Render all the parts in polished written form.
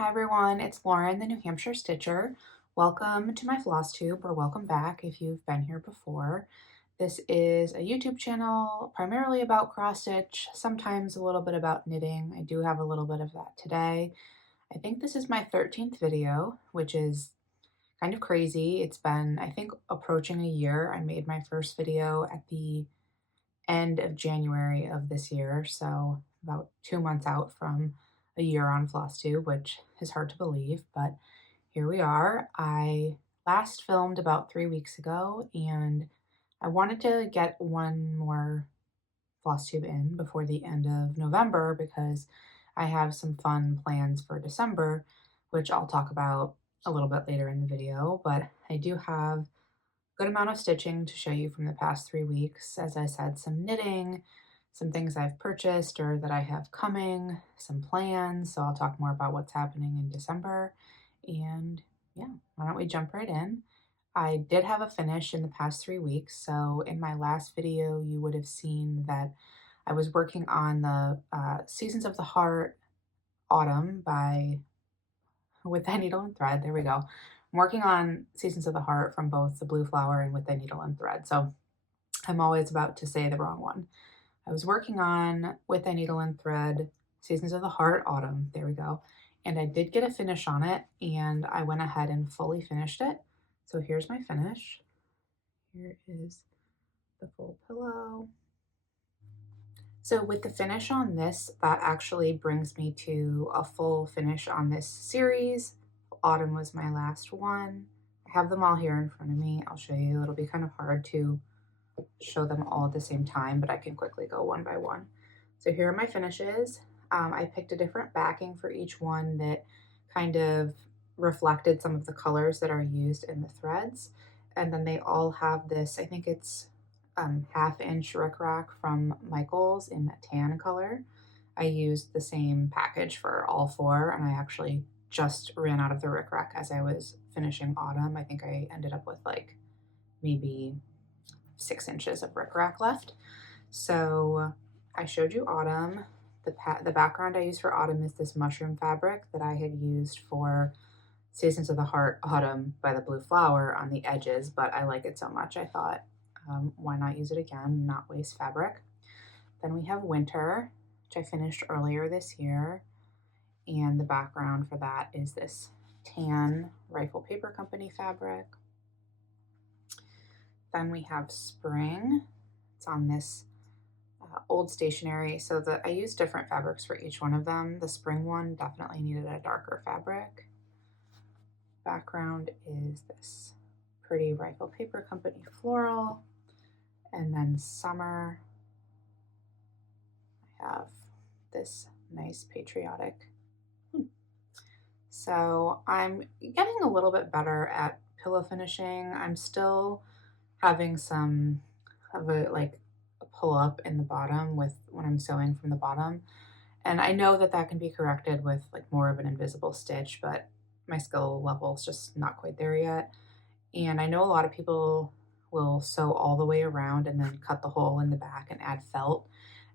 Hi everyone, it's Lauren, the New Hampshire Stitcher. Welcome to my Flosstube, or welcome back if you've been here before. This is a YouTube channel primarily about cross stitch, sometimes a little bit about knitting. I do have a little bit of that today. I think this is my 13th video, which is kind of crazy. It's been, I think, approaching a year. I made my first video at the end of January of this year, so about 2 months out from a year on Flosstube, which is hard to believe, but here we are. I last filmed about 3 weeks ago, and I wanted to get one more Flosstube in before the end of November because I have some fun plans for December, which I'll talk about a little bit later in the video, but I do have good amount of stitching to show you from the past 3 weeks. As I said, some knitting, some things I've purchased or that I have coming, some plans. So I'll talk more about what's happening in December. And yeah, why don't we jump right in? I did have a finish in the past 3 weeks. So in my last video, you would have seen that I was working on the Seasons of the Heart Autumn by With That Needle and Thread. There we go. I'm working on Seasons of the Heart from both the Blue Flower and With That Needle and Thread, so I'm always about to say the wrong one. I was working on With That Needle and Thread, Seasons of the Heart Autumn, there we go, and I did get a finish on it, and I went ahead and fully finished it. So here's my finish. Here is the full pillow. So with the finish on this, that actually brings me to a full finish on this series. Autumn was my last one. I have them all here in front of me. I'll show you. It'll be kind of hard to show them all at the same time, but I can quickly go one by one. So here are my finishes. I picked a different backing for each one that kind of reflected some of the colors that are used in the threads. And then they all have this, I think it's 1/2-inch rickrack from Michaels in a tan color. I used the same package for all four, and I actually just ran out of the rickrack as I was finishing Autumn. I think I ended up with like maybe 6 inches of rickrack left. So I showed you Autumn. The background I used for Autumn is this mushroom fabric that I had used for Seasons of the Heart Autumn by the Blue Flower on the edges, but I like it so much I thought, why not use it again, not waste fabric. Then we have Winter, which I finished earlier this year, and the background for that is this tan Rifle Paper Company fabric. Then we have Spring. It's on this old stationery. So I used different fabrics for each one of them. The Spring one definitely needed a darker fabric. Background is this pretty Rifle Paper Company floral. And then Summer, I have this nice patriotic. So I'm getting a little bit better at pillow finishing. I'm still having some of a pull up in the bottom with when I'm sewing from the bottom. And I know that that can be corrected with like more of an invisible stitch, but my skill level is just not quite there yet. And I know a lot of people will sew all the way around and then cut the hole in the back and add felt.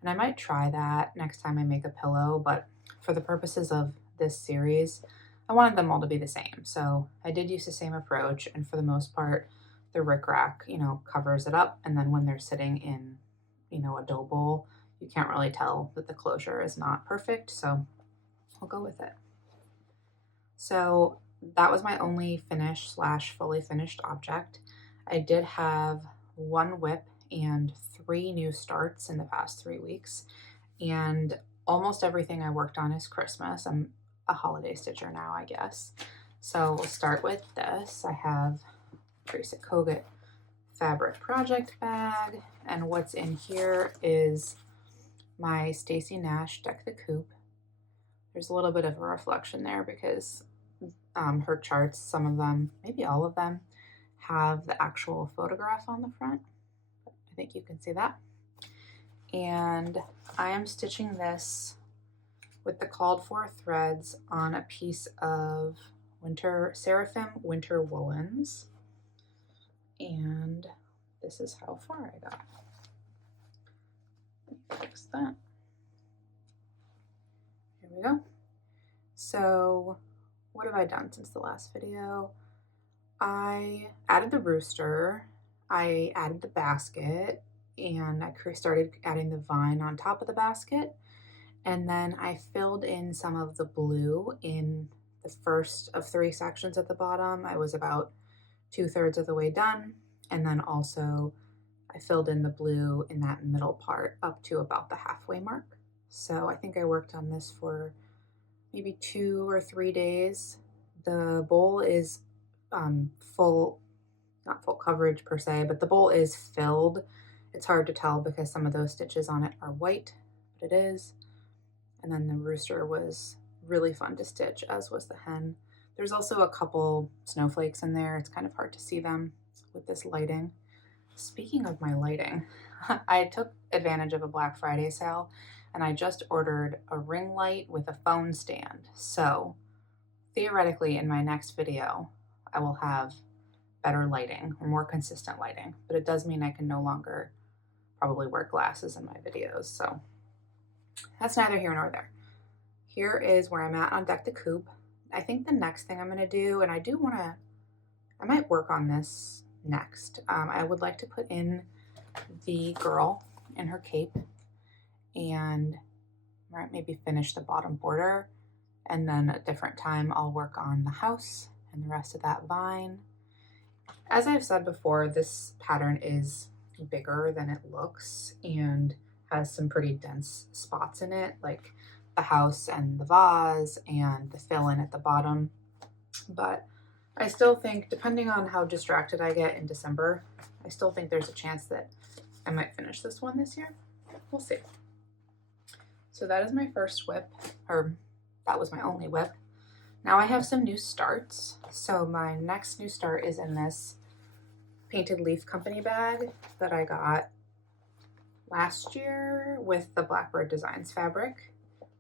And I might try that next time I make a pillow, but for the purposes of this series, I wanted them all to be the same. So I did use the same approach, and for the most part, the rickrack, covers it up. And then when they're sitting in, a dough bowl, you can't really tell that the closure is not perfect. So I'll go with it. So that was my only finish / fully finished object. I did have one whip and 3 new starts in the past 3 weeks, and almost everything I worked on is Christmas. I'm a holiday stitcher now, I guess. So we'll start with this. I have Teresa Kogut fabric project bag, and what's in here is my Stacy Nash Deck the Coop. There's a little bit of a reflection there because her charts, some of them, maybe all of them, have the actual photograph on the front. I think you can see that. And I am stitching this with the called for threads on a piece of Seraphim Winter Woolens. And this is how far I got. Let me fix that. Here we go. So what have I done since the last video? I added the rooster, I added the basket, and I started adding the vine on top of the basket. And then I filled in some of the blue in the first of 3 sections at the bottom. I was about 2/3 of the way done. And then also I filled in the blue in that middle part up to about the halfway mark. So I think I worked on this for maybe 2 or 3 days. The bowl is full, not full coverage per se, but the bowl is filled. It's hard to tell because some of those stitches on it are white, but it is. And then the rooster was really fun to stitch, as was the hen. There's also a couple snowflakes in there. It's kind of hard to see them with this lighting. Speaking of my lighting, I took advantage of a Black Friday sale and I just ordered a ring light with a phone stand. So theoretically in my next video, I will have better lighting or more consistent lighting, but it does mean I can no longer probably wear glasses in my videos. So that's neither here nor there. Here is where I'm at on Deck the Coop. I think the next thing I'm gonna do, and I might work on this next. I would like to put in the girl in her cape and maybe finish the bottom border, and then at a different time I'll work on the house and the rest of that vine. As I've said before, this pattern is bigger than it looks and has some pretty dense spots in it, like the house and the vase and the fill-in at the bottom. But I still think, depending on how distracted I get in December, I still think there's a chance that I might finish this one this year. We'll see. So that is my first whip, or that was my only whip. Now I have some new starts. So my next new start is in this Painted Leaf Company bag that I got last year with the Blackbird Designs fabric.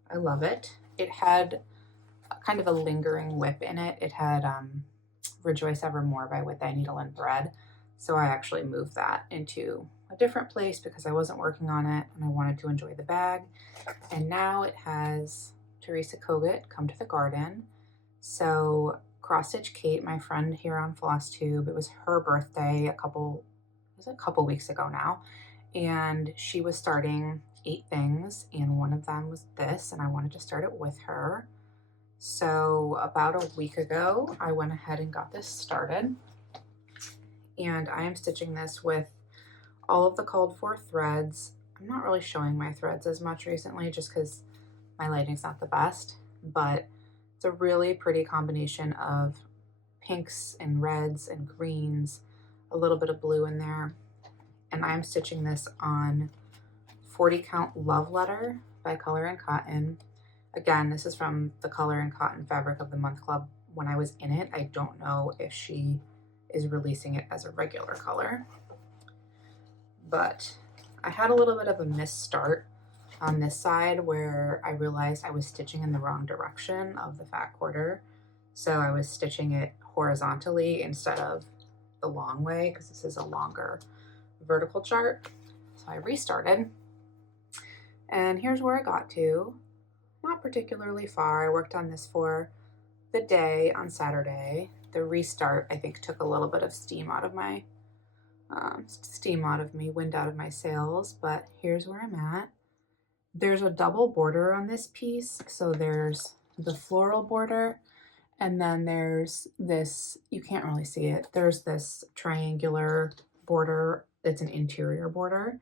I love it. It had kind of a lingering whip in it. It had Rejoice Evermore by With Thy Needle and Thread. So I actually moved that into a different place because I wasn't working on it and I wanted to enjoy the bag. And now it has Teresa Kogut, Come to the Garden. So Cross Stitch Kate, my friend here on Flosstube, it was her birthday a couple weeks ago now. And she was starting 8 things and one of them was this, and I wanted to start it with her. So about a week ago, I went ahead and got this started. And I am stitching this with all of the called for threads. I'm not really showing my threads as much recently just because my lighting's not the best, but it's a really pretty combination of pinks and reds and greens, a little bit of blue in there. And I'm stitching this on 40 Count Love Letter by Color and Cotton. Again, this is from the Color and Cotton Fabric of the Month Club. When I was in it, I don't know if she is releasing it as a regular color, but I had a little bit of a misstart on this side where I realized I was stitching in the wrong direction of the fat quarter. So I was stitching it horizontally instead of the long way because this is a longer vertical chart. So I restarted and here's where I got to. Not particularly far. I worked on this for the day on Saturday. The restart, I think, took a little bit of steam out of my wind out of my sails, but here's where I'm at. There's a double border on this piece. So there's the floral border and then there's this, you can't really see it. There's this triangular border. It's an interior border.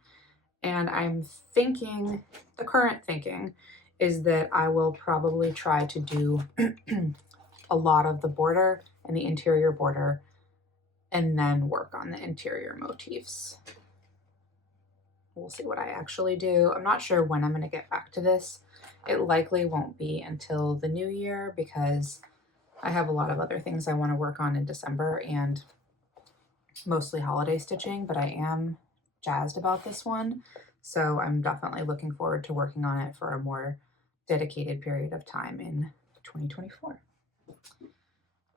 And I'm thinking, the current thinking is that I will probably try to do a lot of the border and the interior border and then work on the interior motifs. We'll see what I actually do. I'm not sure when I'm going to get back to this. It likely won't be until the new year because I have a lot of other things I want to work on in December and mostly holiday stitching, but I am jazzed about this one. So I'm definitely looking forward to working on it for a more dedicated period of time in 2024.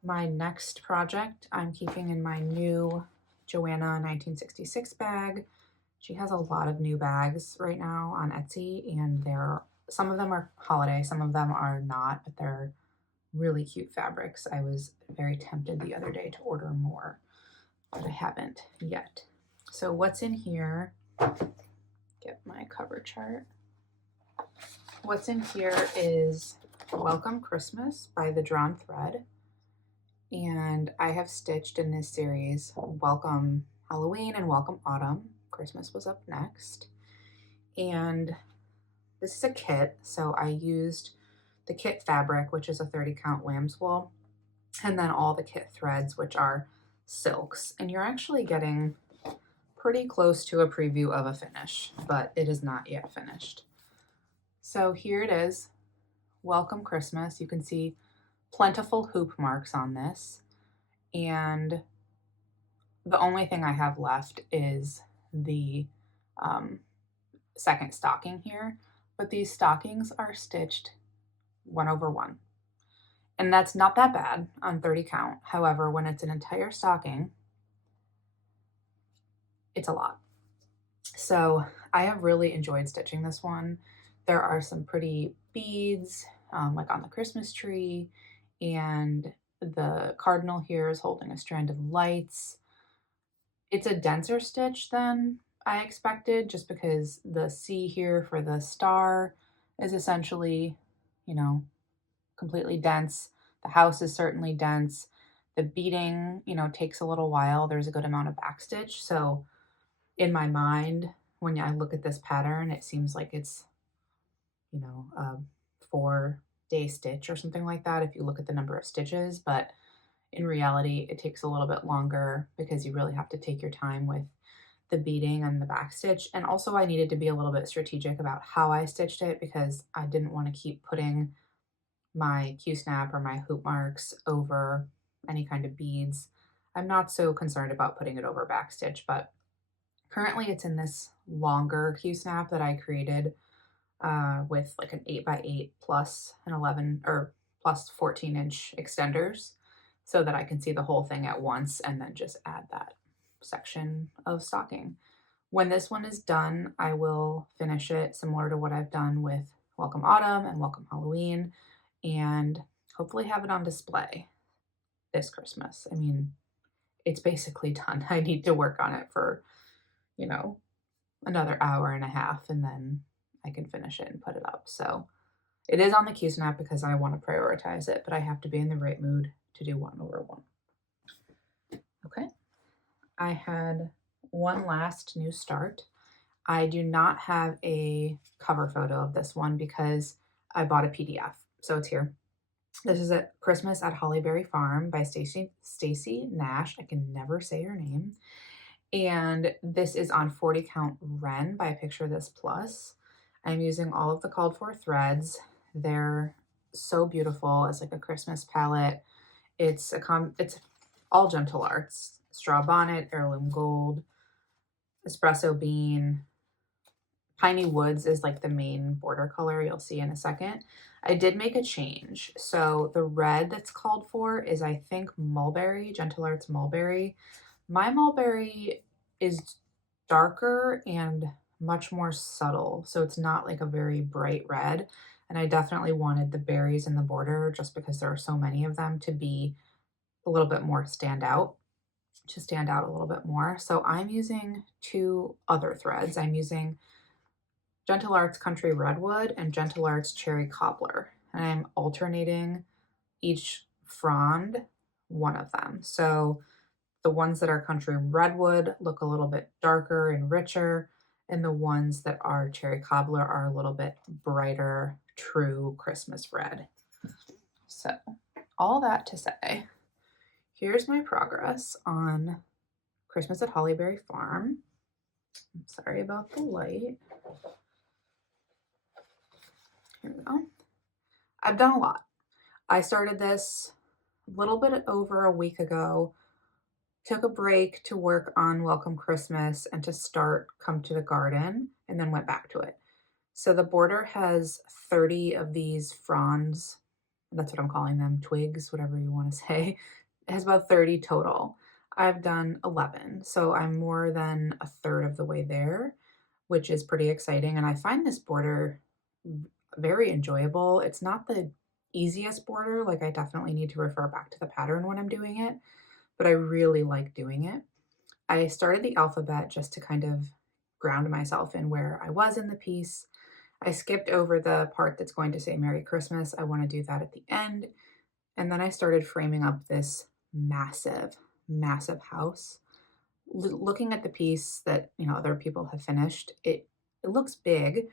My next project I'm keeping in my new Joanna 1966 bag. She has a lot of new bags right now on Etsy, and some of them are holiday, some of them are not, but they're really cute fabrics. I was very tempted the other day to order more, but I haven't yet. So what's in here? Get my cover chart. What's in here is Welcome Christmas by The Drawn Thread. And I have stitched in this series Welcome Halloween and Welcome Autumn. Christmas was up next. And this is a kit, so I used the kit fabric, which is a 30 count lamb's wool, and then all the kit threads, which are silks. And you're actually getting pretty close to a preview of a finish, but it is not yet finished. So here it is, Welcome Christmas. You can see plentiful hoop marks on this. And the only thing I have left is the second stocking here, but these stockings are stitched 1/1. And that's not that bad on 30 count. However, when it's an entire stocking, it's a lot. So I have really enjoyed stitching this one. There are some pretty beads, like on the Christmas tree, and the cardinal here is holding a strand of lights. It's a denser stitch than I expected, just because the C here for the star is essentially, completely dense. The house is certainly dense. The beading, takes a little while. There's a good amount of backstitch. So in my mind, when I look at this pattern, it seems like it's, a 4-day stitch or something like that if you look at the number of stitches. But in reality, it takes a little bit longer because you really have to take your time with the beading and the backstitch. And also I needed to be a little bit strategic about how I stitched it because I didn't want to keep putting my Q-snap or my hoop marks over any kind of beads. I'm not so concerned about putting it over backstitch, but currently it's in this longer Q-snap that I created with like an 8x8 plus an 11 or plus 14-inch extenders so that I can see the whole thing at once and then just add that section of stocking. When this one is done, I will finish it similar to what I've done with Welcome Autumn and Welcome Halloween, and hopefully have it on display this Christmas. I mean, it's basically done. I need to work on it for, another hour and a half, and then I can finish it and put it up. So it is on the Q-snap because I want to prioritize it, but I have to be in the right mood to do 1/1. Okay. I had one last new start. I do not have a cover photo of this one because I bought a PDF. So it's here. This is at Christmas at Hollyberry Farm by Stacy Nash. I can never say her name. And this is on 40 count Ren by Picture This Plus. I'm using all of the called for threads. They're so beautiful as like a Christmas palette. It's all Gentle Arts, Straw Bonnet, Heirloom Gold, Espresso Bean. Piney Woods is like the main border color you'll see in a second. I did make a change. So the red that's called for is, I think, Mulberry, Gentle Arts Mulberry. My Mulberry is darker and much more subtle, so it's not like a very bright red. And I definitely wanted the berries in the border, just because there are so many of them, to be a little bit more stand out a little bit more. So I'm using two other threads. I'm using Gentle Arts Country Redwood and Gentle Arts Cherry Cobbler. And I'm alternating each frond, one of them. So the ones that are Country Redwood look a little bit darker and richer, and the ones that are Cherry Cobbler are a little bit brighter, true Christmas red. So all that to say, here's my progress on Christmas at Hollyberry Farm. I'm sorry about the light. Here we go. I've done a lot. I started this a little bit over a week ago, took a break to work on Welcome Christmas and to start Come to the Garden, and then went back to it. So the border has 30 of these fronds. That's what I'm calling them, twigs, whatever you want to say. It has about 30 total. I've done 11, so I'm more than a third of the way there, which is pretty exciting. And I find this border very enjoyable. It's not the easiest border. Like I definitely need to refer back to the pattern when I'm doing it, but I really like doing it. I started the alphabet just to kind of ground myself in where I was in the piece. I skipped over the part that's going to say Merry Christmas. I want to do that at the end. And then I started framing up this massive, massive house. Looking at the piece that, other people have finished, it looks big,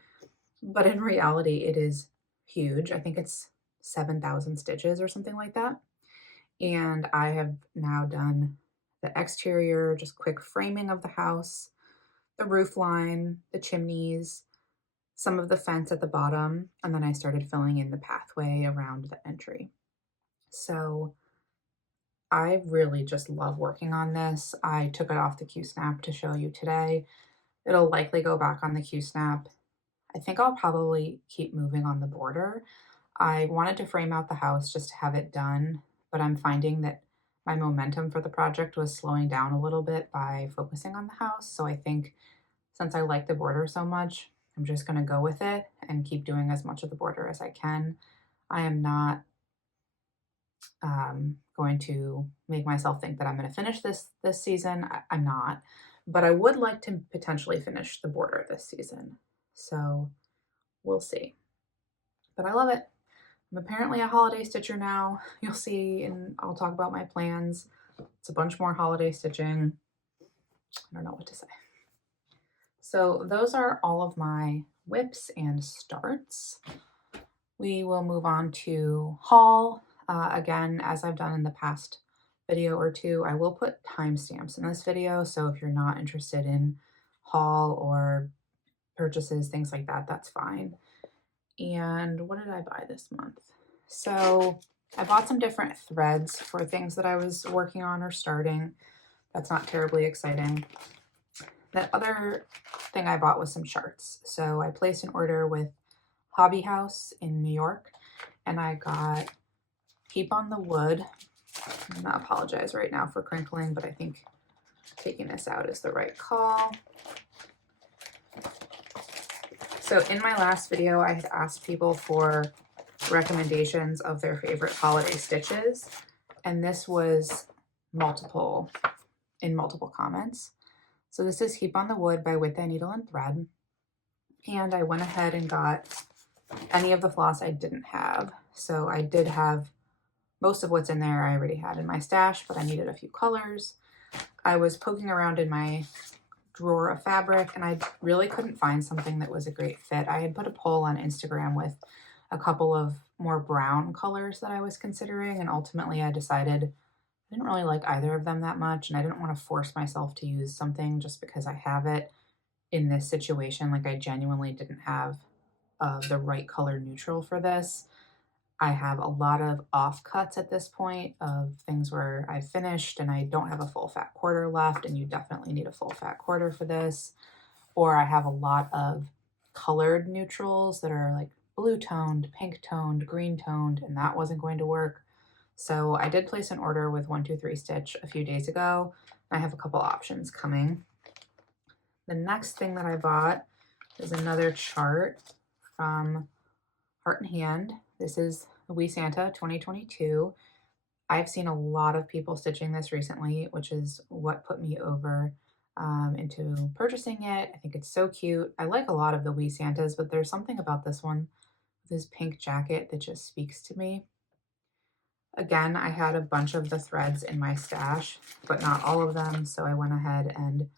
but in reality it is huge. I think it's 7,000 stitches or something like that. And I have now done the exterior, just quick framing of the house, the roof line, the chimneys, some of the fence at the bottom, and then I started filling in the pathway around the entry. So I really just love working on this. I took it off the Q-snap to show you today. It'll likely go back on the Q-snap. I think I'll probably keep moving on the border. I wanted to frame out the house just to have it done, but I'm finding that my momentum for the project was slowing down a little bit by focusing on the house. So I think since I like the border so much, I'm just going to go with it and keep doing as much of the border as I can. I am not going to make myself think that I'm going to finish this season. I'm not, but I would like to potentially finish the border this season. So we'll see. But I love it. I'm apparently a holiday stitcher now. You'll see, and I'll talk about my plans. It's a bunch more holiday stitching. I don't know what to say. So those are all of my whips and starts. We will move on to haul. Again, as I've done in the past video or two, I will put timestamps in this video. So if you're not interested in haul or purchases, things like that, that's fine. And what did I buy this month? So I bought some different threads for things that I was working on or starting. That's not terribly exciting. The other thing I bought was some charts. So I placed an order with Hobby House in New York, and I got Keep on the Wood. I'm gonna apologize right now for crinkling, but I think taking this out is the right call. So in my last video, I had asked people for recommendations of their favorite holiday stitches, and this was in multiple comments. So this is Keep on the Wood by With Thy Needle and Thread, and I went ahead and got any of the floss I didn't have. So I did have most of what's in there I already had in my stash, but I needed a few colors. I was poking around in my drawer of fabric, and I really couldn't find something that was a great fit. I had put a poll on Instagram with a couple of more brown colors that I was considering, and ultimately I decided I didn't really like either of them that much, and I didn't want to force myself to use something just because I have it in this situation. Like I genuinely didn't have the right color neutral for this. I have a lot of offcuts at this point of things where I've finished and I don't have a full fat quarter left, and you definitely need a full fat quarter for this. Or I have a lot of colored neutrals that are like blue toned, pink toned, green toned, and that wasn't going to work. So I did place an order with 123 Stitch a few days ago. I have a couple options coming. The next thing that I bought is another chart from Heart and Hand. This is the Wee Santa 2022. I've seen a lot of people stitching this recently, which is what put me over into purchasing it. I think it's so cute. I like a lot of the Wee Santas, but there's something about this one, this pink jacket, that just speaks to me. Again, I had a bunch of the threads in my stash, but not all of them, so I went ahead and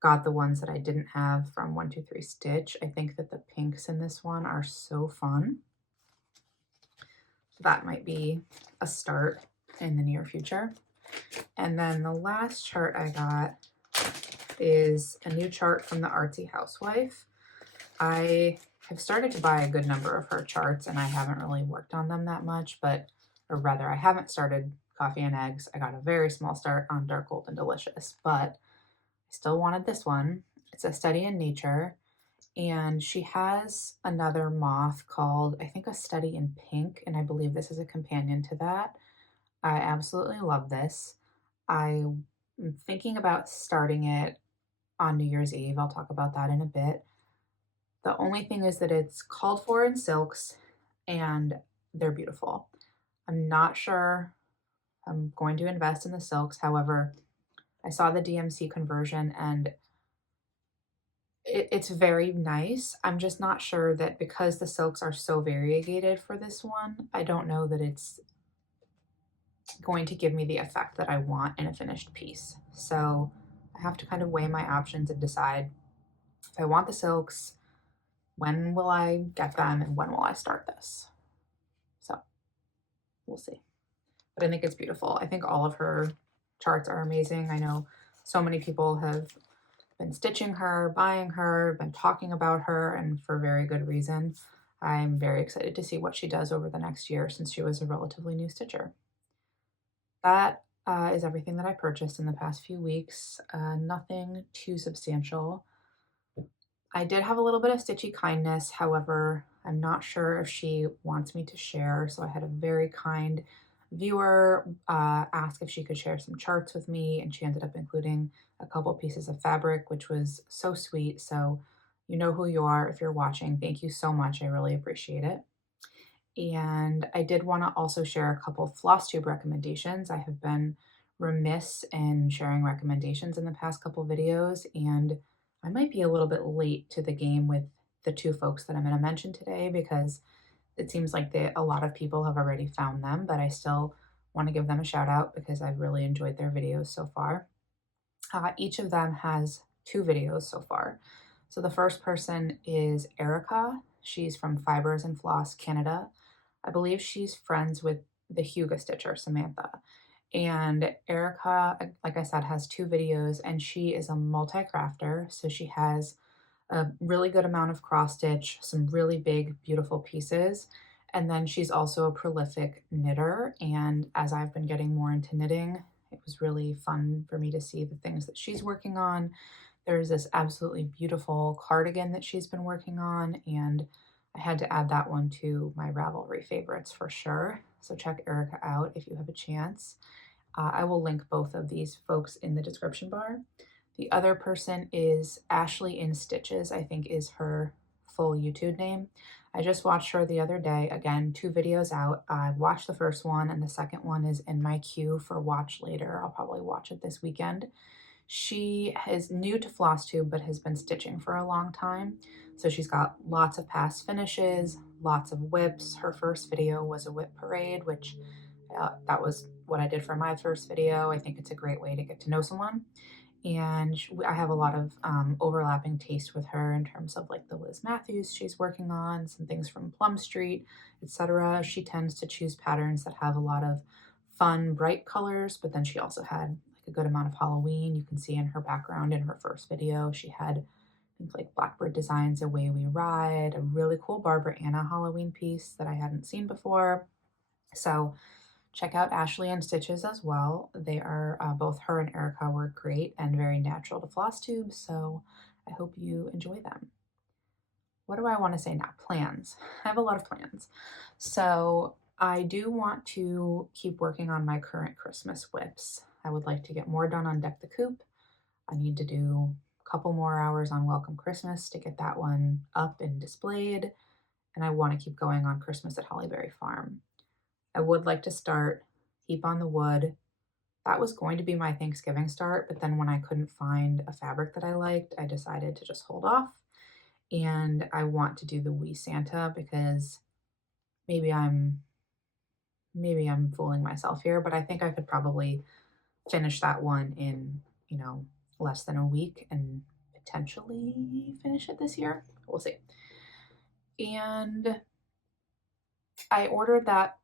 got the ones that I didn't have from 123 Stitch. I think that the pinks in this one are so fun. That might be a start in the near future. And then the last chart I got is a new chart from the Artsy Housewife. I have started to buy a good number of her charts, and I haven't really worked on them that much, or rather I haven't started Coffee and Eggs. I got a very small start on Dark Gold and Delicious, but I still wanted this one. It's a Study in Nature, and she has another moth called, I think, A Study in Pink, and I believe this is a companion to that. I absolutely love this. I'm thinking about starting it on New Year's Eve. I'll talk about that in a bit. The only thing is that it's called for in silks, and they're beautiful. I'm not sure I'm going to invest in the silks. However, I saw the DMC conversion and it's very nice. I'm just not sure that because the silks are so variegated for this one, I don't know that it's going to give me the effect that I want in a finished piece. So I have to kind of weigh my options and decide if I want the silks, when will I get them, and when will I start this? So we'll see. But I think it's beautiful. I think all of her charts are amazing. I know so many people have been stitching her, buying her, been talking about her, and for very good reason. I'm very excited to see what she does over the next year since she was a relatively new stitcher. That is everything that I purchased in the past few weeks. Nothing too substantial. I did have a little bit of stitchy kindness, however, I'm not sure if she wants me to share, so I had a very kind viewer ask if she could share some charts with me, and she ended up including a couple pieces of fabric, which was so sweet. So you know who you are if you're watching. Thank you so much. I really appreciate it. And I did want to also share a couple Flosstube recommendations. I have been remiss in sharing recommendations in the past couple videos, and I might be a little bit late to the game with the two folks that I'm going to mention today because it seems like a lot of people have already found them, but I still want to give them a shout out because I've really enjoyed their videos so far. Each of them has two videos so far. So the first person is Erica. She's from Fibers and Floss, Canada. I believe she's friends with the Huga Stitcher, Samantha. And Erica, like I said, has two videos, and she is a multi-crafter. So she has a really good amount of cross stitch, some really big, beautiful pieces. And then she's also a prolific knitter. And as I've been getting more into knitting, it was really fun for me to see the things that she's working on. There's this absolutely beautiful cardigan that she's been working on, and I had to add that one to my Ravelry favorites for sure. So check Erica out if you have a chance. I will link both of these folks in the description bar. The other person is Ashley in Stitches, I think is her full YouTube name. I just watched her the other day. Again, two videos out. I watched the first one, and the second one is in my queue for watch later. I'll probably watch it this weekend. She is new to Flosstube, but has been stitching for a long time. So she's got lots of past finishes, lots of whips. Her first video was a whip parade, which that was what I did for my first video. I think it's a great way to get to know someone. And I have a lot of overlapping taste with her in terms of like the Liz Matthews she's working on, some things from Plum Street, etc. She tends to choose patterns that have a lot of fun, bright colors, but then she also had like a good amount of Halloween. You can see in her background in her first video, she had things like Blackbird Designs, Away We Ride, a really cool Barbara Anna Halloween piece that I hadn't seen before. So check out Ashley and Stitches as well. They are, both her and Erica were great and very natural to Flosstube, so I hope you enjoy them. What do I want to say now? Plans. I have a lot of plans. So I do want to keep working on my current Christmas whips. I would like to get more done on Deck the Coop. I need to do a couple more hours on Welcome Christmas to get that one up and displayed. And I want to keep going on Christmas at Hollyberry Farm. I would like to start Heap on the Wood. That was going to be my Thanksgiving start, but then when I couldn't find a fabric that I liked, I decided to just hold off. And I want to do the Wee Santa because maybe I'm fooling myself here, but I think I could probably finish that one in, less than a week and potentially finish it this year. We'll see. And I ordered that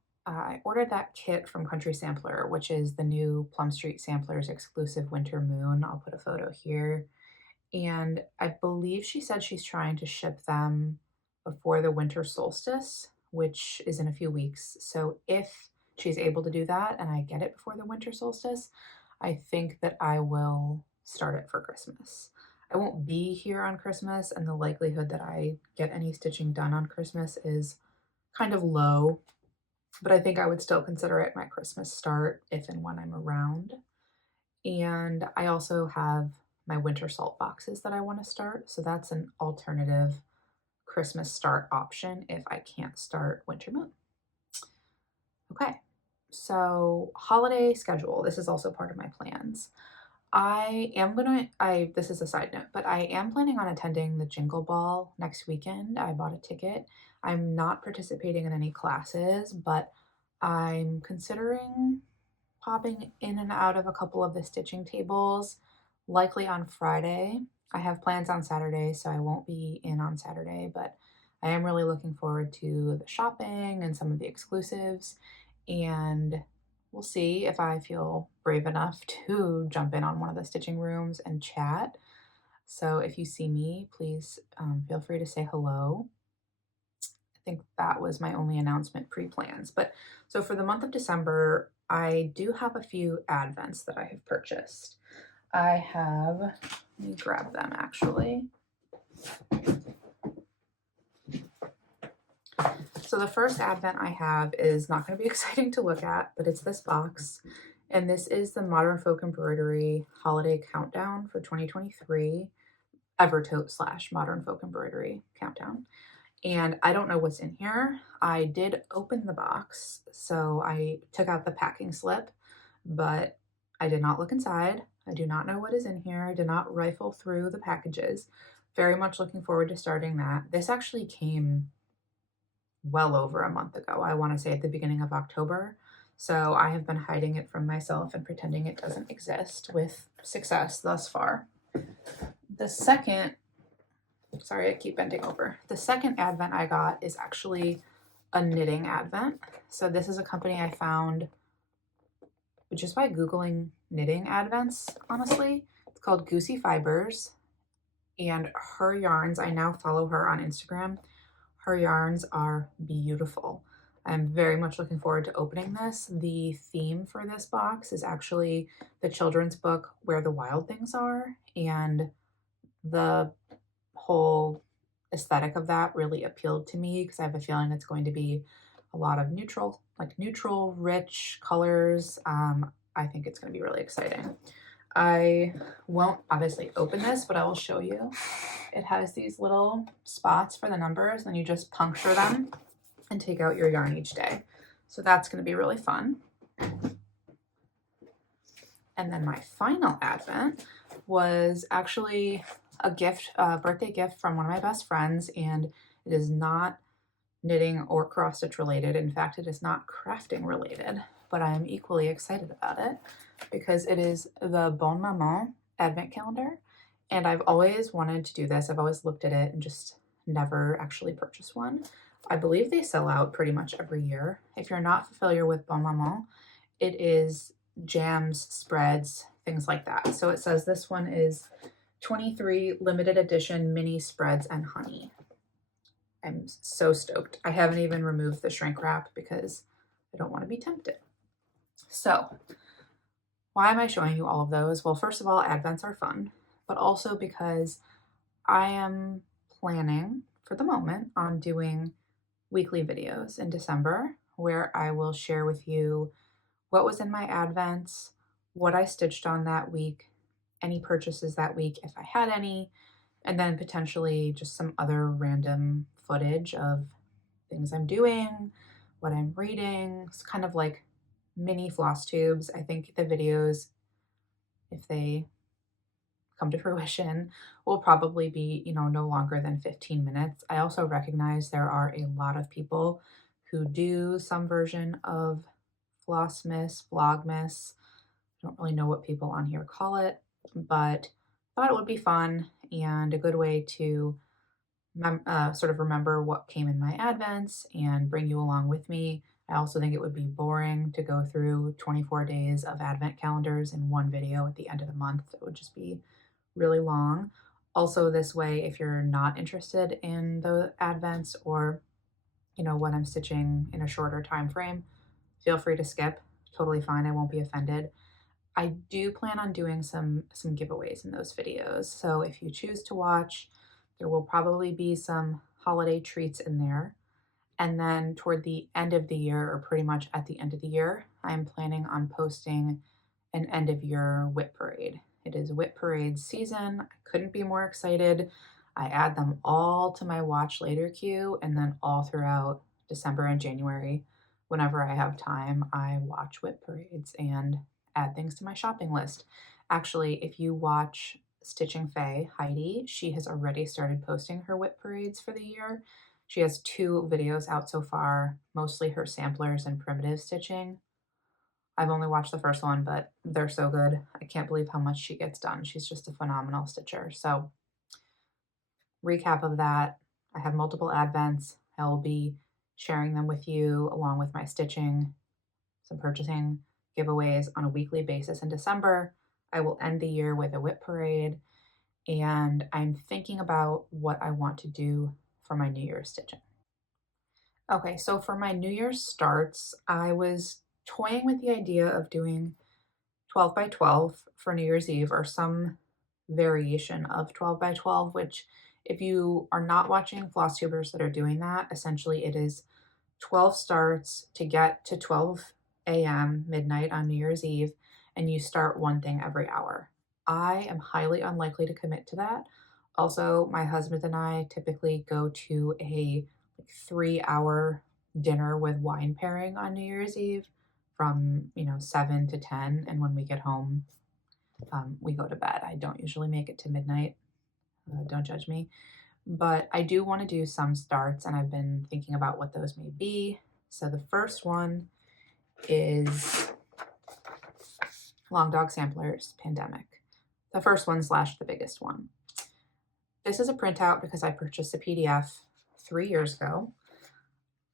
kit from Country Sampler, which is the new Plum Street Samplers exclusive Winter Moon. I'll put a photo here. And I believe she said she's trying to ship them before the winter solstice, which is in a few weeks. So if she's able to do that and I get it before the winter solstice, I think that I will start it for Christmas. I won't be here on Christmas, and the likelihood that I get any stitching done on Christmas is kind of low, but I think I would still consider it my Christmas start if and when I'm around. And I also have my winter salt boxes that I want to start, so that's an alternative Christmas start option if I can't start Winter Moon. Okay, so holiday schedule. This is also part of my plans. This is a side note, but I am planning on attending the Jingle Ball next weekend. I bought a ticket. I'm not participating in any classes, but I'm considering popping in and out of a couple of the stitching tables, likely on Friday. I have plans on Saturday, so I won't be in on Saturday, but I am really looking forward to the shopping and some of the exclusives. And we'll see if I feel brave enough to jump in on one of the stitching rooms and chat. So if you see me, please feel free to say hello. I think that was my only announcement pre-plans. But so for the month of December, I do have a few advents that I have purchased. Let me grab them actually. So the first advent I have is not going to be exciting to look at, but it's this box. And this is the Modern Folk Embroidery Holiday Countdown for 2023, Evertote / Modern Folk Embroidery Countdown. And I don't know what's in here. I did open the box, so I took out the packing slip, but I did not look inside. I do not know what is in here. I did not rifle through the packages. Very much looking forward to starting that. This actually came well over a month ago. I want to say at the beginning of October. So I have been hiding it from myself and pretending it doesn't exist with success thus far. The second Sorry, I keep bending over. The second advent I got is actually a knitting advent. So this is a company I found just by Googling knitting advents, honestly. It's called Goosey Fibers. And her yarns, I now follow her on Instagram. Her yarns are beautiful. I'm very much looking forward to opening this. The theme for this box is actually the children's book, Where the Wild Things Are. And the whole aesthetic of that really appealed to me because I have a feeling it's going to be a lot of neutral, rich colors. I think it's going to be really exciting. I won't obviously open this, but I will show you. It has these little spots for the numbers, and you just puncture them and take out your yarn each day. So that's going to be really fun. And then my final advent was actually a birthday gift from one of my best friends, and it is not knitting or cross stitch related. In fact, it is not crafting related, but I am equally excited about it because it is the Bonne Maman advent calendar. And I've always wanted to do this. I've always looked at it and just never actually purchased one. I believe they sell out pretty much every year. If you're not familiar with Bonne Maman, it is jams, spreads, things like that. So it says this one is 23 limited edition mini spreads and honey. I'm so stoked. I haven't even removed the shrink wrap because I don't want to be tempted. So why am I showing you all of those? Well, first of all, advents are fun, but also because I am planning for the moment on doing weekly videos in December where I will share with you what was in my advents, what I stitched on that week, any purchases that week if I had any, and then potentially just some other random footage of things I'm doing, what I'm reading. It's kind of like mini floss tubes. I think the videos, if they come to fruition, will probably be, no longer than 15 minutes. I also recognize there are a lot of people who do some version of Flossmas, Vlogmas. I don't really know what people on here call it, but thought it would be fun and a good way to sort of remember what came in my advents and bring you along with me. I also think it would be boring to go through 24 days of advent calendars in one video at the end of the month. It would just be really long. Also, this way, if you're not interested in the advents or, when I'm stitching in a shorter time frame, feel free to skip. Totally fine. I won't be offended. I do plan on doing some giveaways in those videos. So if you choose to watch, there will probably be some holiday treats in there. And then toward the end of the year, or pretty much at the end of the year, I'm planning on posting an end of year whip parade. It is whip parade season. I couldn't be more excited. I add them all to my watch later queue and then all throughout December and January. whenever I have time, I watch whip parades and add things to my shopping list. Actually, if you watch Stitching Faye, Heidi, she has already started posting her whip parades for the year. She has 2 videos out so far, mostly her samplers and primitive stitching. I've only watched the first one, but they're so good. I can't believe how much she gets done. She's just a phenomenal stitcher. So, recap of that, I have multiple advents. I'll be sharing them with you along with my stitching, some purchasing giveaways on a weekly basis in December. I will end the year with a whip parade, and I'm thinking about what I want to do for my New Year's stitching. Okay, so for my New Year's starts, I was toying with the idea of doing 12 by 12 for New Year's Eve or some variation of 12 by 12, which if you are not watching Flosstubers that are doing that, essentially it is 12 starts to get to 12 a.m. midnight on New Year's Eve, and you start one thing every hour. I am highly unlikely to commit to that. Also, my husband and I typically go to a 3-hour dinner with wine pairing on New Year's Eve from 7 to 10, and when we get home, we go to bed. I don't usually make it to midnight. Don't judge me. But I do want to do some starts, and I've been thinking about what those may be. So the first one is Long Dog Samplers Pandemic. The first one / the biggest one. This is a printout because I purchased a PDF 3 years ago.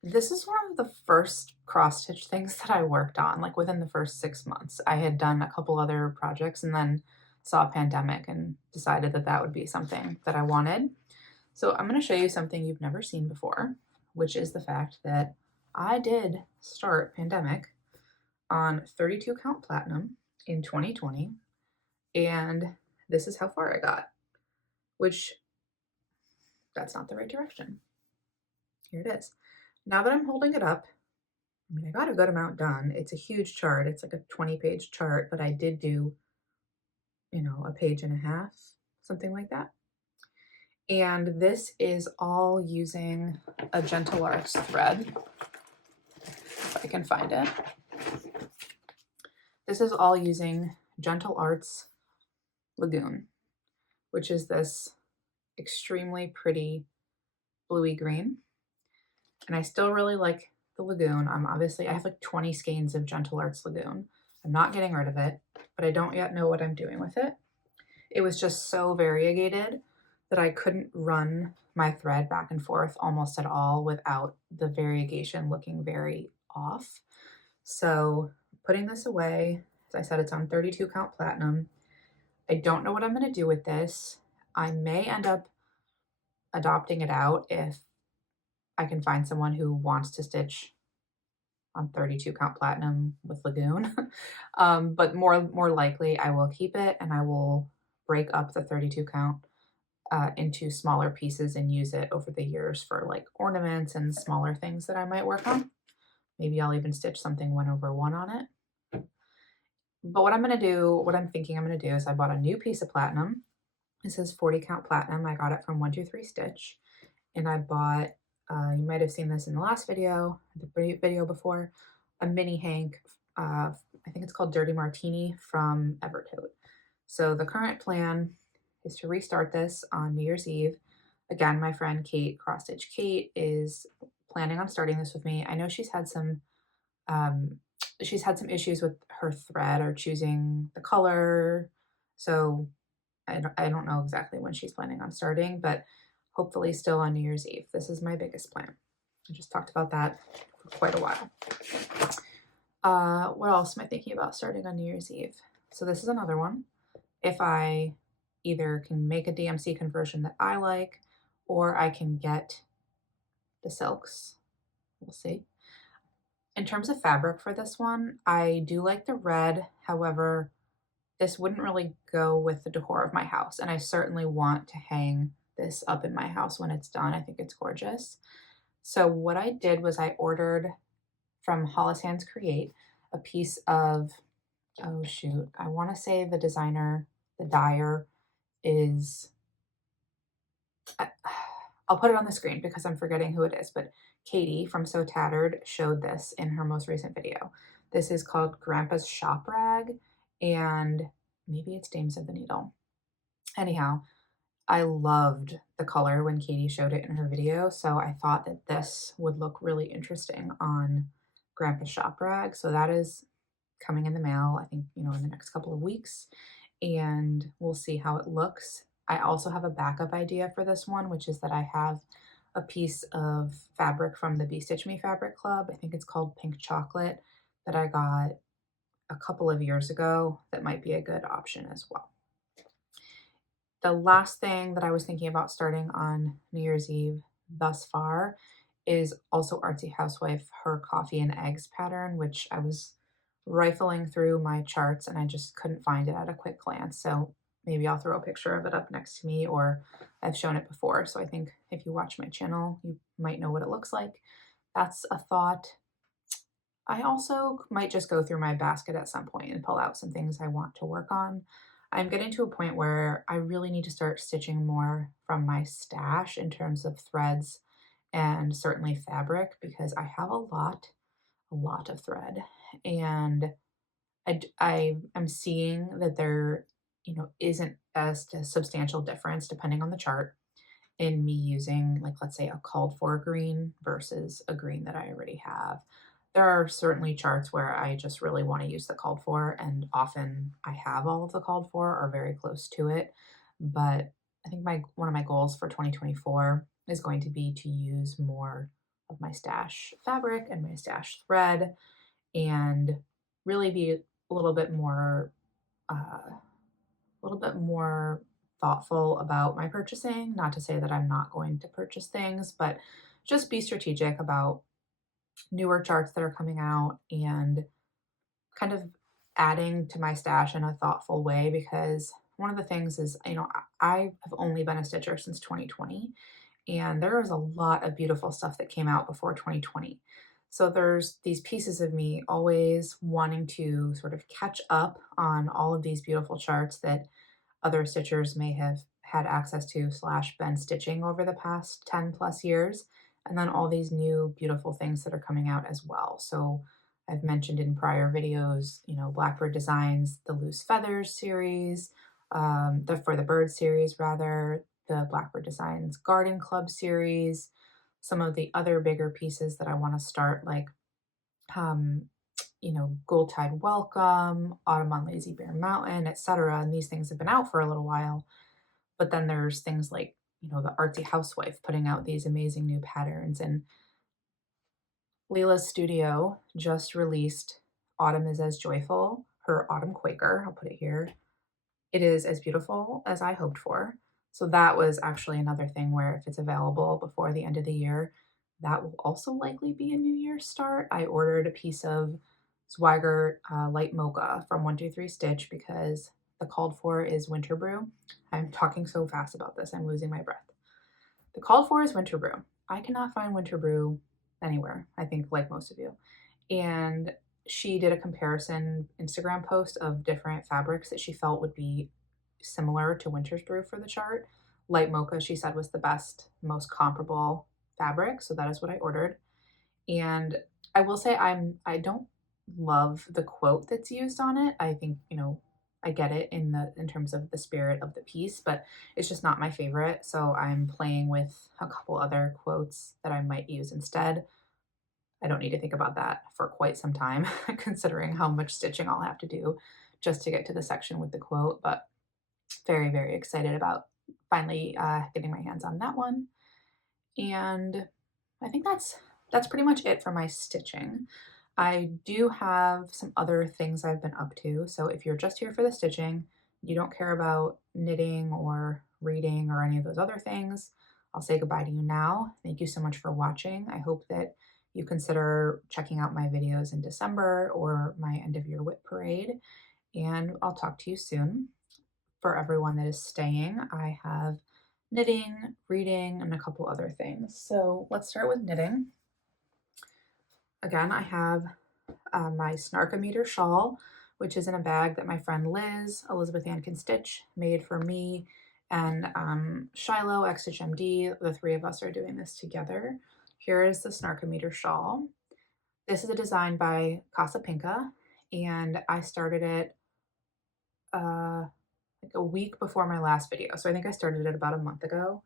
This is one of the first cross-stitch things that I worked on, like within the first 6 months. I had done a couple other projects and then saw a pandemic and decided that that would be something that I wanted. So I'm going to show you something you've never seen before, which is the fact that I did start Pandemic on 32 count platinum in 2020, and this is how far I got, which that's not the right direction. Here it is. Now that I'm holding it up, I got a good amount done. It's a huge chart. It's like a 20-page chart, but I did do, a page and a half, something like that. And this is all using a Gentle Arts thread, if I can find it. This is all using Gentle Arts Lagoon, which is this extremely pretty bluey green. And I still really like the Lagoon. I have like 20 skeins of Gentle Arts Lagoon. I'm not getting rid of it, but I don't yet know what I'm doing with it. It was just so variegated that I couldn't run my thread back and forth almost at all without the variegation looking very off. So putting this away, as I said, it's on 32 count platinum. I don't know what I'm going to do with this. I may end up adopting it out if I can find someone who wants to stitch on 32 count platinum with Lagoon. But more likely I will keep it, and I will break up the 32 count into smaller pieces and use it over the years for like ornaments and smaller things that I might work on. Maybe I'll even stitch something 1/1 on it. But what I'm thinking I'm going to do is I bought a new piece of platinum. This is 40 count platinum. I got it from 123 Stitch. And I bought, you might have seen this in the last video, the video before, a mini hank. I think it's called Dirty Martini from Evertote. So the current plan is to restart this on New Year's Eve. Again, my friend Kate, Cross Stitch Kate, is planning on starting this with me. I know she's had some issues with her thread or choosing the color. So I don't know exactly when she's planning on starting, but hopefully still on New Year's Eve. This is my biggest plan. I just talked about that for quite a while. What else am I thinking about starting on New Year's Eve? So this is another one. If I either can make a DMC conversion that I like, or I can get the silks. We'll see. In terms of fabric for this one, I do like the red. However, this wouldn't really go with the decor of my house, and I certainly want to hang this up in my house when it's done. I think it's gorgeous. So what I did was I ordered from Hollis Hands Create a piece of, oh shoot, I want to say the designer, the dyer is, I'll put it on the screen because I'm forgetting who it is, but Katie from So Tattered showed this in her most recent video. This is called Grandpa's Shop Rag, and maybe it's Dames of the Needle. Anyhow, I loved the color when Katie showed it in her video, so I thought that this would look really interesting on Grandpa's Shop Rag. So that is coming in the mail, I think, in the next couple of weeks, and we'll see how it looks. I also have a backup idea for this one, which is that I have a piece of fabric from the Bee Stitch Me Fabric Club. I think it's called Pink Chocolate, that I got a couple of years ago that might be a good option as well. The last thing that I was thinking about starting on New Year's Eve thus far is also Artsy Housewife, her coffee and eggs pattern, which I was rifling through my charts and I just couldn't find it at a quick glance. So maybe I'll throw a picture of it up next to me, or I've shown it before. So I think if you watch my channel, you might know what it looks like. That's a thought. I also might just go through my basket at some point and pull out some things I want to work on. I'm getting to a point where I really need to start stitching more from my stash in terms of threads and certainly fabric, because I have a lot of thread, and I'm seeing that there, isn't a substantial difference depending on the chart in me using, like, let's say a called for green versus a green that I already have. There are certainly charts where I just really want to use the called for, and often I have all of the called for or very close to it. But I think one of my goals for 2024 is going to be to use more of my stash fabric and my stash thread, and really be a little bit more thoughtful about my purchasing. Not to say that I'm not going to purchase things, but just be strategic about newer charts that are coming out and kind of adding to my stash in a thoughtful way. Because one of the things is, I have only been a stitcher since 2020, and there is a lot of beautiful stuff that came out before 2020. So there's these pieces of me always wanting to sort of catch up on all of these beautiful charts that other stitchers may have had access to / been stitching over the past 10 plus years, and then all these new beautiful things that are coming out as well. So I've mentioned in prior videos, Blackbird Designs, the Loose Feathers series, the For the Bird series rather, the Blackbird Designs Garden Club series, some of the other bigger pieces that I want to start, like Gold Tide Welcome, Autumn on Lazy Bear Mountain, etc. And these things have been out for a little while. But then there's things like, the Artsy Housewife putting out these amazing new patterns. And Leela's Studio just released Autumn is as Joyful, her Autumn Quaker. I'll put it here. It is as beautiful as I hoped for. So that was actually another thing where if it's available before the end of the year, that will also likely be a New Year's start. I ordered a piece of Zweigert Light Mocha from 123 Stitch because the called for is Winter Brew. I'm talking so fast about this, I'm losing my breath. The called for is Winter Brew. I cannot find Winter Brew anywhere, I think, like most of you. And she did a comparison Instagram post of different fabrics that she felt would be similar to Winter's Brew for the chart. Light Mocha, she said, was the best, most comparable fabric, so that is what I ordered. And I will say I don't love the quote that's used on it. I think, I get it in terms of the spirit of the piece, but it's just not my favorite. So I'm playing with a couple other quotes that I might use instead. I don't need to think about that for quite some time, considering how much stitching I'll have to do just to get to the section with the quote, but very, very excited about finally getting my hands on that one. And I think that's pretty much it for my stitching. I do have some other things I've been up to. So if you're just here for the stitching, you don't care about knitting or reading or any of those other things, I'll say goodbye to you now. Thank you so much for watching. I hope that you consider checking out my videos in December or my end of year WIP parade, and I'll talk to you soon. For everyone that is staying, I have knitting, reading, and a couple other things. So let's start with knitting. Again, I have my Snark-O-Meter shawl, which is in a bag that my friend Liz, Elizabeth Ann Can Stitch, made for me, and Shiloh, X-Stitch MD. The three of us are doing this together. here is the Snarkometer shawl. This is a design by Casa Pinka, and I started it like a week before my last video. So I think I started it about a month ago.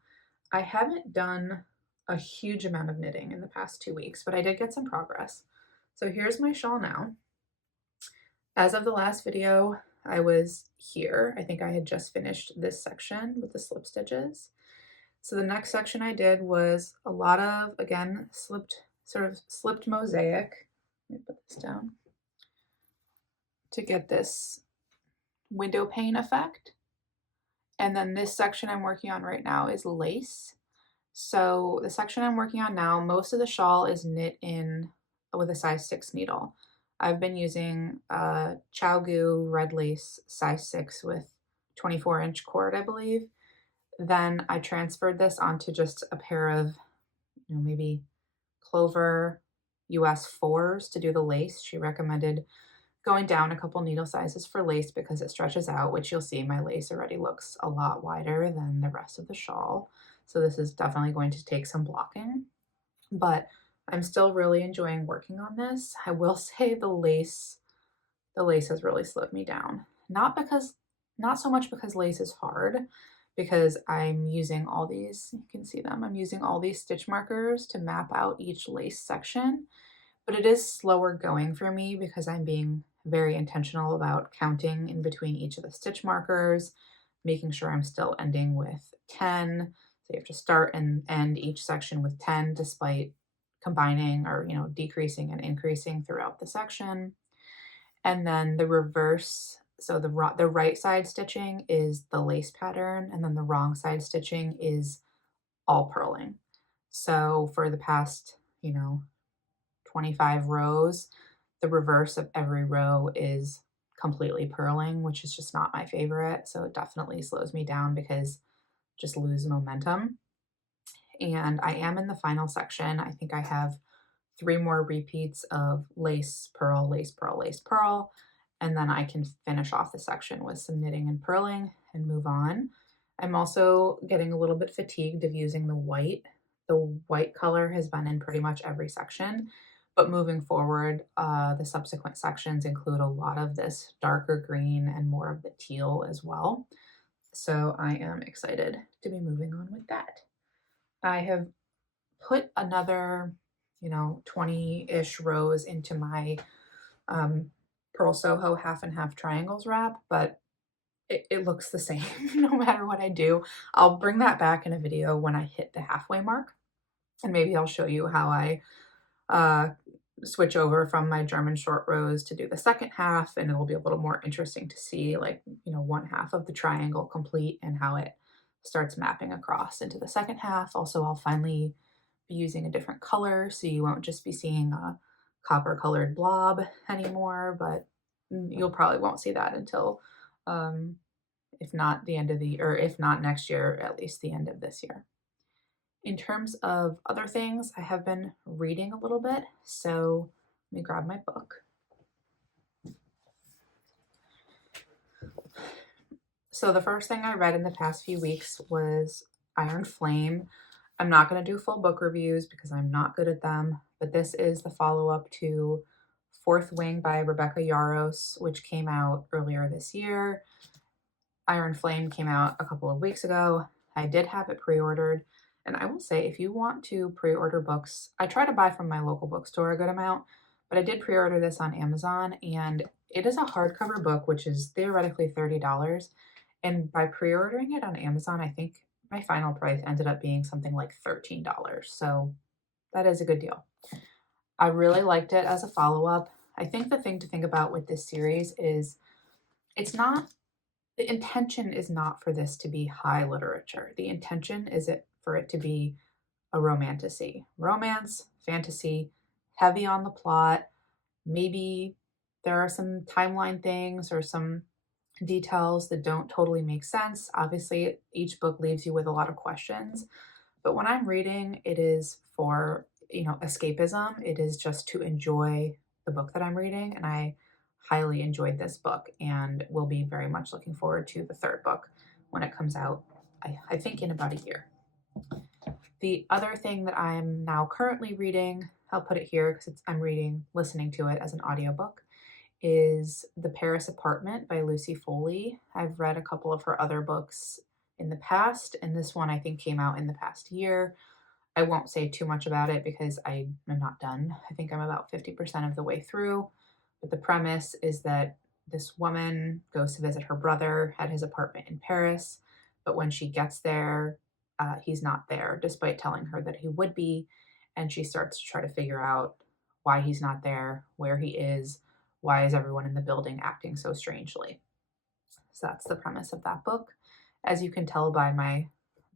I haven't done a huge amount of knitting in the past 2 weeks, but I did get some progress. So here's my shawl now. As of the last video, I was here. I think I had just finished this section with the slip stitches. So the next section I did was a lot of, again, slipped mosaic. Let me put this down to get this window pane effect. And then this section I'm working on right now is lace. So the section I'm working on now, most of the shawl is knit in with a size 6 needle. I've been using ChowGoo red lace size 6 with 24-inch cord, I believe. Then I transferred this onto just a pair of, maybe Clover US 4s to do the lace. She recommended going down a couple needle sizes for lace because it stretches out, which you'll see my lace already looks a lot wider than the rest of the shawl. So this is definitely going to take some blocking, but I'm still really enjoying working on this. I will say the lace has really slowed me down. Not so much because lace is hard, because I'm using all these, you can see them, I'm using all these stitch markers to map out each lace section, but it is slower going for me because I'm being very intentional about counting in between each of the stitch markers, making sure I'm still ending with 10. So you have to start and end each section with 10 despite combining or, decreasing and increasing throughout the section. And then the reverse, so the right side stitching is the lace pattern, and then the wrong side stitching is all purling. So for the past, 25 rows, the reverse of every row is completely purling, which is just not my favorite. So it definitely slows me down because just lose momentum. And I am in the final section. I think I have 3 more repeats of lace, purl, lace, purl, lace, purl, and then I can finish off the section with some knitting and purling and move on. I'm also getting a little bit fatigued of using the white. The white color has been in pretty much every section, but moving forward, the subsequent sections include a lot of this darker green and more of the teal as well. So I am excited to be moving on with that. I have put another 20-ish rows into my Purl Soho half and half triangles wrap, but it looks the same no matter what I do. I'll bring that back in a video when I hit the halfway mark, and maybe I'll show you how I switch over from my German short rows to do the second half, and it'll be a little more interesting to see, like, one half of the triangle complete and how it starts mapping across into the second half. Also, I'll finally be using a different color, so you won't just be seeing a copper colored blob anymore, but you'll probably won't see that until if not the end of the, or if not next year, at least the end of this year. In terms of other things, I have been reading a little bit, so let me grab my book. So the first thing I read in the past few weeks was Iron Flame. I'm not going to do full book reviews because I'm not good at them, but this is the follow-up to Fourth Wing by Rebecca Yarros, which came out earlier this year. Iron Flame came out a couple of weeks ago. I did have it pre-ordered, and I will say, if you want to pre-order books, I try to buy from my local bookstore a good amount, but I did pre-order this on Amazon, and it is a hardcover book, which is theoretically $30, and by pre-ordering it on Amazon, I think my final price ended up being something like $13, so that is a good deal. I really liked it as a follow-up. I think the thing to think about with this series is the intention is not for this to be high literature. The intention is for it to be a romantasy. Romance, fantasy, heavy on the plot. Maybe there are some timeline things or some details that don't totally make sense. Obviously, each book leaves you with a lot of questions. But when I'm reading, it is for, escapism. It is just to enjoy the book that I'm reading. And I highly enjoyed this book and will be very much looking forward to the third book when it comes out, I think in about a year. The other thing that I'm now currently reading, I'll put it here because I'm listening to it as an audiobook, is The Paris Apartment by Lucy Foley. I've read a couple of her other books in the past, and this one I think came out in the past year. I won't say too much about it because I am not done. I think I'm about 50% of the way through. But the premise is that this woman goes to visit her brother at his apartment in Paris, but when she gets there, he's not there, despite telling her that he would be. And she starts to try to figure out why he's not there, where he is, why is everyone in the building acting so strangely. So that's the premise of that book. As you can tell by my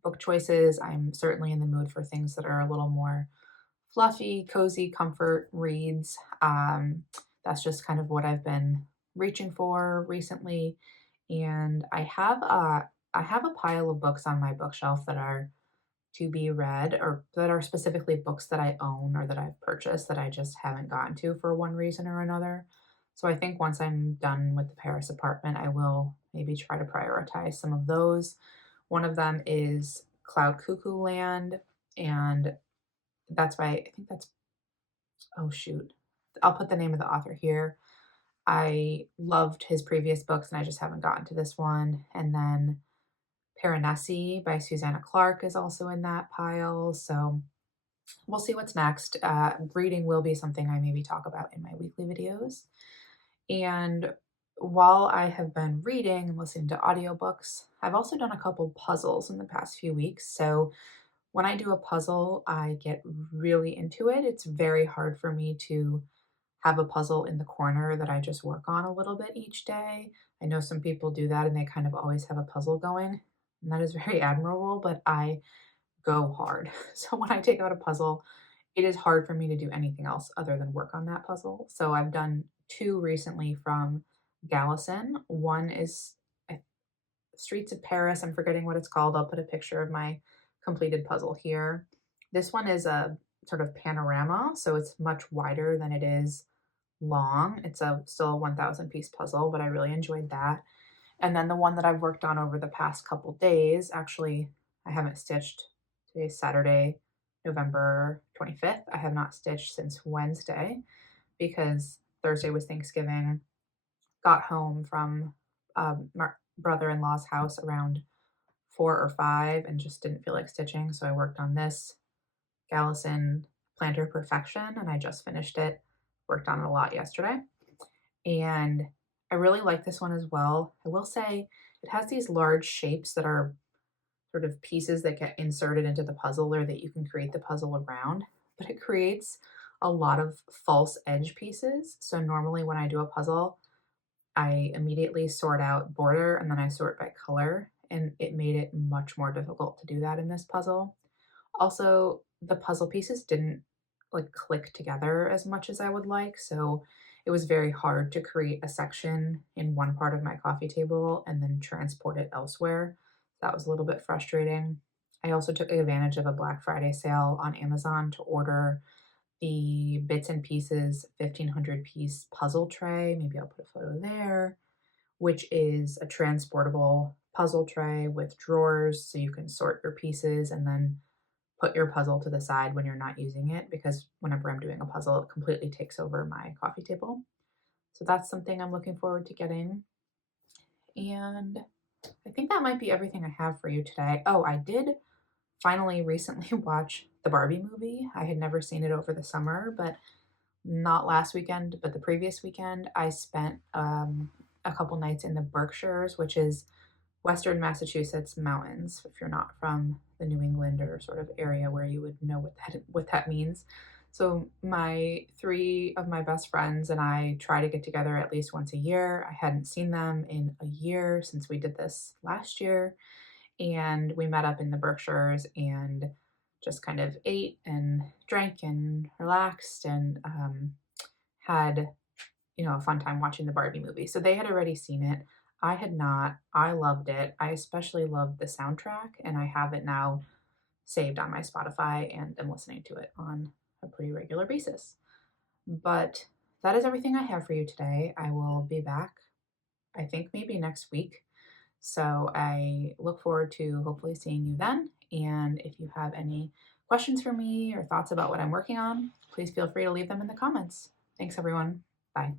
book choices, I'm certainly in the mood for things that are a little more fluffy, cozy, comfort reads. That's just kind of what I've been reaching for recently. And I have a pile of books on my bookshelf that are to be read or that are specifically books that I own or that I've purchased that I just haven't gotten to for one reason or another. So I think once I'm done with the Paris apartment, I will maybe try to prioritize some of those. One of them is Cloud Cuckoo Land, and that's by, I think that's, oh shoot, I'll put the name of the author here. I loved his previous books and I just haven't gotten to this one. And then Piranesi by Susanna Clark is also in that pile. So we'll see what's next. Reading will be something I maybe talk about in my weekly videos. And while I have been reading and listening to audiobooks, I've also done a couple puzzles in the past few weeks. So when I do a puzzle, I get really into it. It's very hard for me to have a puzzle in the corner that I just work on a little bit each day. I know some people do that and they kind of always have a puzzle going, and that is very admirable, but I go hard. So when I take out a puzzle, it is hard for me to do anything else other than work on that puzzle. So I've done two recently from Gallison. One is Streets of Paris. I'm forgetting what it's called. I'll put a picture of my completed puzzle here. This one is a sort of panorama, so it's much wider than it is long. It's still a 1,000 piece puzzle, but I really enjoyed that. And then the one that I've worked on over the past couple days, actually, I haven't stitched. Today's Saturday, November 25th. I have not stitched since Wednesday because Thursday was Thanksgiving. Got home from my brother-in-law's house around 4 or 5 and just didn't feel like stitching. So I worked on this Gallison Planter Perfection and I just finished it. Worked on it a lot yesterday. And I really like this one as well. I will say it has these large shapes that are sort of pieces that get inserted into the puzzle or that you can create the puzzle around, but it creates a lot of false edge pieces. So normally when I do a puzzle, I immediately sort out border and then I sort by color, and it made it much more difficult to do that in this puzzle. Also, the puzzle pieces didn't like click together as much as I would like, so it was very hard to create a section in one part of my coffee table and then transport it elsewhere. That was a little bit frustrating. I also took advantage of a Black Friday sale on Amazon to order the Bits and Pieces 1,500 piece puzzle tray. Maybe I'll put a photo there, which is a transportable puzzle tray with drawers so you can sort your pieces and then put your puzzle to the side when you're not using it, because whenever I'm doing a puzzle, it completely takes over my coffee table. So that's something I'm looking forward to getting. And I think that might be everything I have for you today. Oh, I did finally recently watch the Barbie movie. I had never seen it over the summer, but not last weekend, but the previous weekend, I spent a couple nights in the Berkshires, which is Western Massachusetts mountains, if you're not from the New England or sort of area where you would know what that means. So three of my best friends and I try to get together at least once a year. I hadn't seen them in a year since we did this last year. And we met up in the Berkshires and just kind of ate and drank and relaxed and had, a fun time watching the Barbie movie. So they had already seen it. I had not. I loved it. I especially loved the soundtrack, and I have it now saved on my Spotify and am listening to it on a pretty regular basis. But that is everything I have for you today. I will be back, I think maybe next week. So I look forward to hopefully seeing you then. And if you have any questions for me or thoughts about what I'm working on, please feel free to leave them in the comments. Thanks, everyone. Bye.